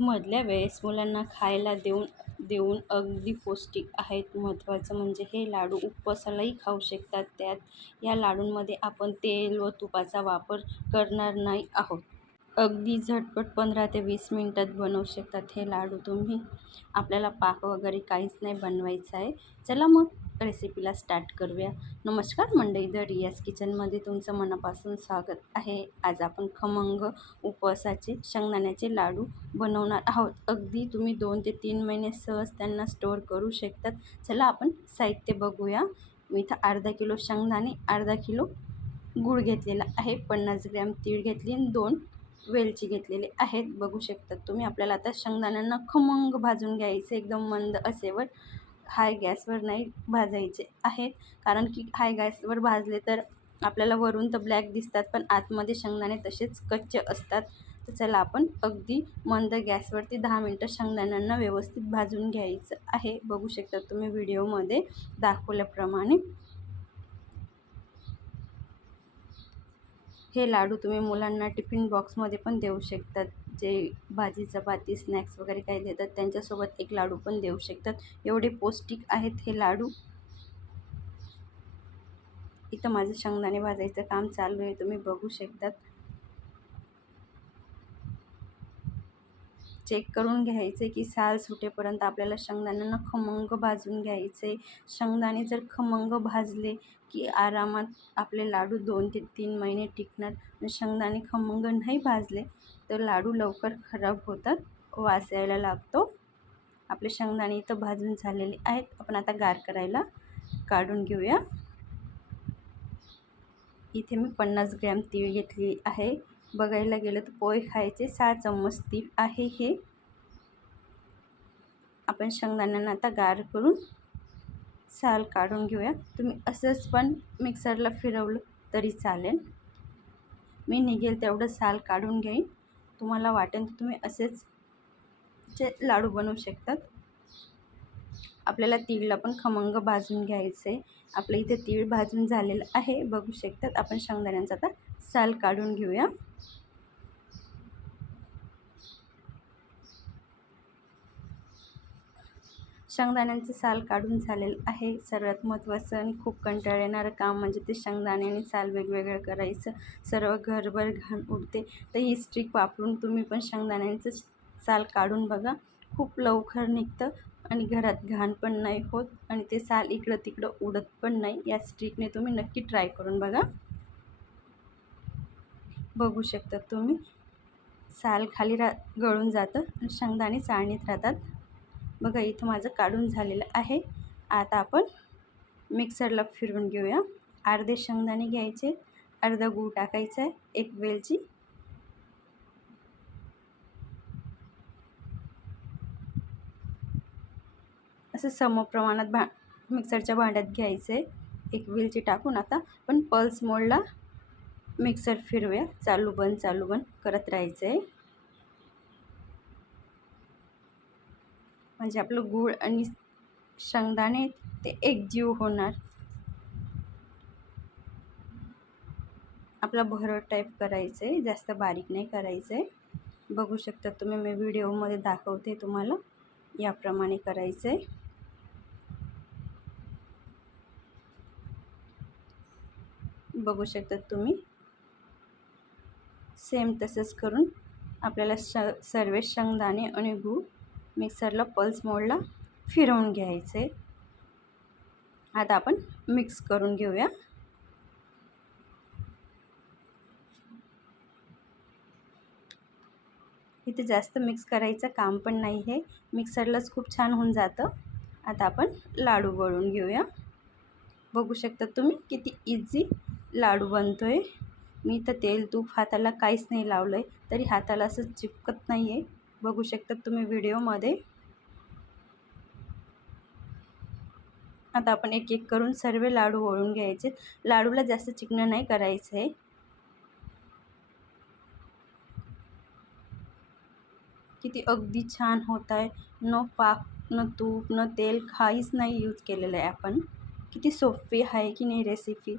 मधल्या वेळेस मुलांना खायला देऊन देऊन अगदी पौष्टिक आहेत. महत्त्वाचं म्हणजे हे लाडू उपवासालाही खाऊ शकतात. त्यात या लाडूंमध्ये आपण तेल व तुपाचा वापर करणार नाही आहोत. अगदी झटपट पंधरा ते वीस मिनटात बनवू शकतात हे लाडू तुम्ही. आपल्याला पाक वगैरे काहीच नाही बनवायचं आहे. चला मग रेसिपीला स्टार्ट करूया. नमस्कार मंडळी द रियाज किचनमध्ये तुमचं मनापासून स्वागत आहे. आज आपण खमंग उपवासाचे शेंगदाण्याचे लाडू बनवणार आहोत. अगदी तुम्ही दोन ते तीन महिने सहज त्यांना स्टोअर करू शकतात. चला आपण साहित्य बघूया. मी इथं अर्धा किलो शेंगदाणे अर्धा किलो गूळ घेतलेला आहे. पन्नास ग्रॅम तीळ घेतली आणि दोन वेलची घेतलेले आहेत. बघू शकतात तुम्ही. आपल्याला आता शेंगदाण्यांना खमंग भाजून घ्यायचे. एकदम मंद असेवर हाय गॅसवर नाही भाजायचे आहेत. कारण की हाय गॅसवर भाजले तर आपल्याला वरून तर ब्लॅक दिसतात पण आतमध्ये शेंगदाणे तसेच कच्चे असतात. तर चला आपण अगदी मंद गॅसवरती दहा मिनटं शेंगदाण्यांना व्यवस्थित भाजून घ्यायचं आहे. बघू शकता तुम्ही व्हिडिओमध्ये दाखवल्याप्रमाणे. हे लाडू तुम्ही मुलांना टिफिन बॉक्समध्ये पण देऊ शकतात. जे भाजी चपाती स्नॅक्स वगैरे काही देतात त्यांच्यासोबत एक लाडू पण देऊ शकतात. एवढे पौष्टिक आहेत हे लाडू. इथं माझं शेंगदाणे भाजायचं काम चालू आहे. तुम्ही बघू शकतात. चेक करून घ्यायचे की साल सुटेपर्यंत आपल्याला शेंगदाण्यांना खमंग भाजून घ्यायचे. शेंगदाणे जर खमंग भाजले की आरामात आपले लाडू दोन ते तीन महिने टिकणार. शेंगदाणे खमंग नाही भाजले तर लाडू लवकर खराब होतात वास यायला लागतो. आपले शेंगदाणे इथं भाजून झालेले आहेत. आपण आता गार करायला काढून घेऊया. इथे मी पन्नास ग्रॅम तीळ घेतली आहे. बघायला गेलं तर पोहे खायचे सहा चम्मच तीळ आहे हे. आपण शेंगदाण्यांना आता गार करून साल काढून घेऊया. तुम्ही असंच पण मिक्सरला फिरवलं तरी चालेल. मी निघेल तेवढं साल काढून घेईन. तुम्हाला वाटेल तर तुम्ही असेच चे लाडू बनवू शकतात. आपल्याला तीळला पण खमंग भाजून घ्यायचं आहे इथे तीळ भाजून झालेलं आहे. बघू शकतात. आपण शेंगदाण्यांचा आता साल काढून घेऊया. शेंगदाण्यांचं साल काढून झालेलं आहे. सर्वात महत्त्वाचं आणि खूप कंटाळ येणारं काम म्हणजे ते शेंगदाणे आणि साल वेगवेगळं करायचं. सर्व घरभर घाण उडते. तर ही स्ट्रिक वापरून तुम्ही पण शेंगदाण्यांचं साल काढून बघा. खूप लवकर निघतं आणि घरात घाण पण नाही होत आणि ते साल इकडं तिकडं उडत पण नाही. या स्ट्रिकने तुम्ही नक्की ट्राय करून बघा. बघू शकता तुम्ही. साल खाली रा गळून जातं आणि शेंगदाणे चाळणीत राहतात. बघा इथं माझं काढून झालेलं आहे. आता आपण मिक्सरला फिरवून घेऊया. अर्धे शेंगदाणे घ्यायचे अर्धा गूळ टाकायचा आहे एक वेलची. असं सम प्रमाणात भा मिक्सरच्या भांड्यात घ्यायचं आहे. एक वेलची टाकून आता पण पल्स मोडला मिक्सर फिरवूया. चालू बंद चालू बंद करत राहायचं आहे. म्हणजे आपलं गूळ आणि शेंगदाणे ते एकजीव होणार. आपला भरड टाईप करायचं आहे जास्त बारीक नाही करायचं आहे बघू शकता तुम्ही मी व्हिडिओमध्ये दाखवते तुम्हाला. याप्रमाणे करायचं आहे बघू शकता तुम्ही. सेम तसंच करून आपल्याला श सर्व शेंगदाणे आणि गूळ मिक्सरला पल्स मोडला फिरवून घ्यायचे. आता आपण मिक्स करून घेऊया. इथे जास्त मिक्स करायचं काम पण नाही आहे मिक्सरलाच खूप छान होऊन जातं. आता आपण लाडू वळून घेऊया. बघू शकता तुम्ही किती इझी लाडू बनतो आहे मी तर तेल तूप हाताला काहीच नाही लावलं आहे तरी हाताला असं चिपकत नाही आहे बघू शकतात तुम्ही व्हिडिओमध्ये. आता आपण एक एक करून सर्व लाडू वळून घ्यायचे. लाडूला जास्त चिकनं नाही करायचं आहे किती अगदी छान होत आहे न पाक न तूप न तेल काहीच नाही यूज केलेलं आहे आपण. किती सोपी आहे की नाही रेसिपी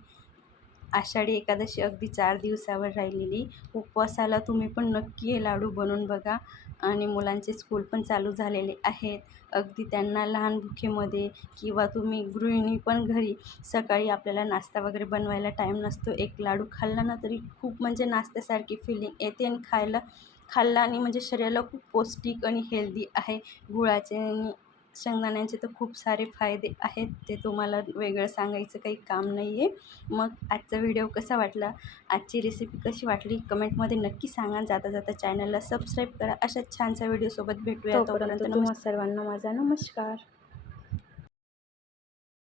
आषाढी एकादशी अगदी चार दिवसावर राहिलेली. उपवासाला तुम्ही पण नक्की हे लाडू बनवून बघा. आणि मुलांचे स्कूल पण चालू झालेले आहेत. अगदी त्यांना लहान भुकेमध्ये किंवा तुम्ही गृहिणी पण घरी सकाळी आपल्याला नाश्ता वगैरे बनवायला टाईम नसतो. एक लाडू खाल्ला ना तरी खूप म्हणजे नाश्त्यासारखी फिलिंग येते आणि खायला खाल्ला आणि म्हणजे शरीराला खूप पौष्टिक आणि हेल्दी आहे. गुळाचे आणि शेंगदाण्यांचे तर खूप सारे फायदे आहेत ते तुम्हाला वेगळं सांगायचं काही काम नाही आहे मग आजचा व्हिडिओ कसा वाटला? आजची रेसिपी कशी वाटली? कमेंटमध्ये नक्की सांगा. जाता जाता चॅनलला सबस्क्राईब करा. अशाच छानशा व्हिडिओसोबत भेटूया तोपर्यंत सर्वांना माझा नमस्कार.